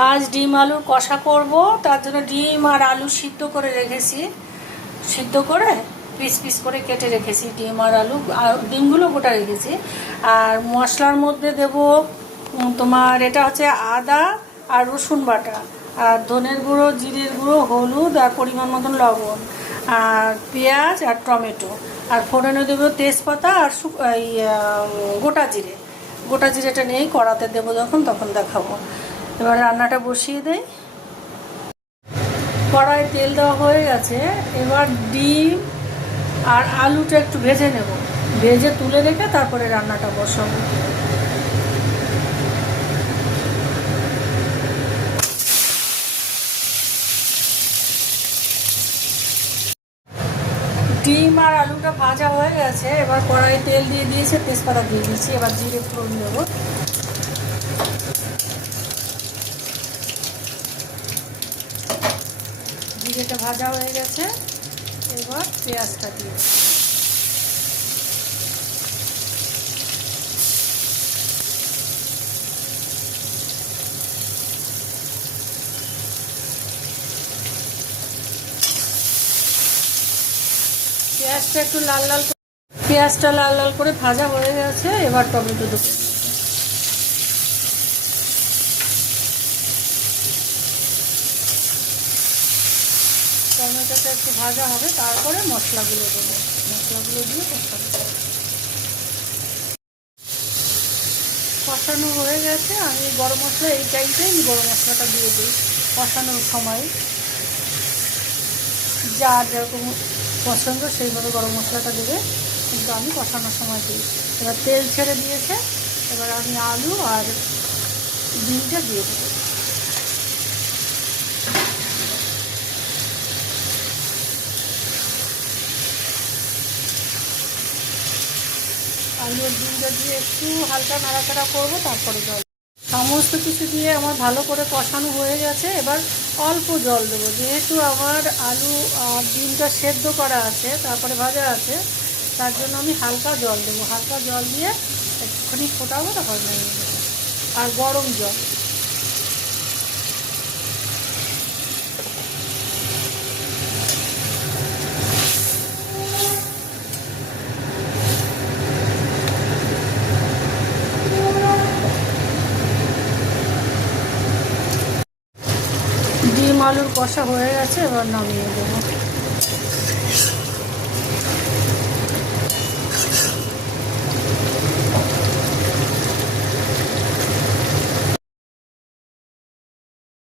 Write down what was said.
আজ ডিম আলুর কষা করব। তার জন্য ডিম আর আলু সিদ্ধ করে রেখেছি, সিদ্ধ করে পিস পিস করে কেটে রেখেছি। ডিম আর আলু, ডিমগুলো গোটা রেখেছি। আর মশলার মধ্যে দেব তোমার, এটা হচ্ছে আদা আর রসুন বাটা, আর ধনের গুঁড়ো, জিরের গুঁড়ো, হলুদ আর পরিমাণ মতন লবণ, আর পেঁয়াজ আর টমেটো, আর ফোড়নে দেবো তেজপাতা আর গোটা জিরে। গোটা জিরেটা নিয়েই কড়াতে দেবো, তখন দেখাবো। এবার রান্নাটা বসিয়ে দেই। কড়াই তেল দেওয়া হয়ে গেছে। এবার ডিম আর আলুটা একটু ভেজে নেব, ভেজে তুলে রেখে তারপরে রান্নাটা বসাবো। ডিম আর আলুটা ভাজা হয়ে গেছে। এবার কড়াই তেল দিয়ে দিয়েছে, তেজপাতা দিয়ে দিয়েছি। এবার জিরে ফোড়ন দেবো। জিরেটা ভাজা হয়ে গেছে। এবার পেঁয়াজটা দিয়ে, পেঁয়াজটা একটু লাল লাল, পেঁয়াজটা লাল লাল করে ভাজা হয়ে গেছে। এবার টমেটো দেবো। টমেটোটা একটু ভাজা হবে, তারপরে মশলাগুলো দেবো। মশলাগুলো দিয়ে কষানো হয়ে গেছে। আমি গরম মশলা, এই টাইমে আমি গরম মশলাটা দিয়ে দিই কষানোর সময়। যার যেরকম পছন্দ সেইভাবে গরম মশলাটা দেবে, কিন্তু আমি কষানোর সময় দিই। এবার তেল ছেড়ে দিয়েছে। এবার আমি আলু আর ডিমটা দিয়ে দেবো। আলু আর ডিমটা দিয়ে একটু হালকা নাড়াচাড়া করবো, তারপরে জল। সমস্ত কিছু দিয়ে আমার ভালো করে কষানো হয়ে গেছে। এবার অল্প জল দেবো, যেহেতু আমার আলু আর ডিমটা সেদ্ধ করা আছে, তারপরে ভাজা আছে, তার জন্য আমি হালকা জল দেবো। হালকা জল দিয়ে একটুখানি ফোটাবো, তারপর নামিয়ে দেবো। আর গরম জল। ডিম আলুর কষা হয়ে গেছে, এবার নামিয়ে দেবো।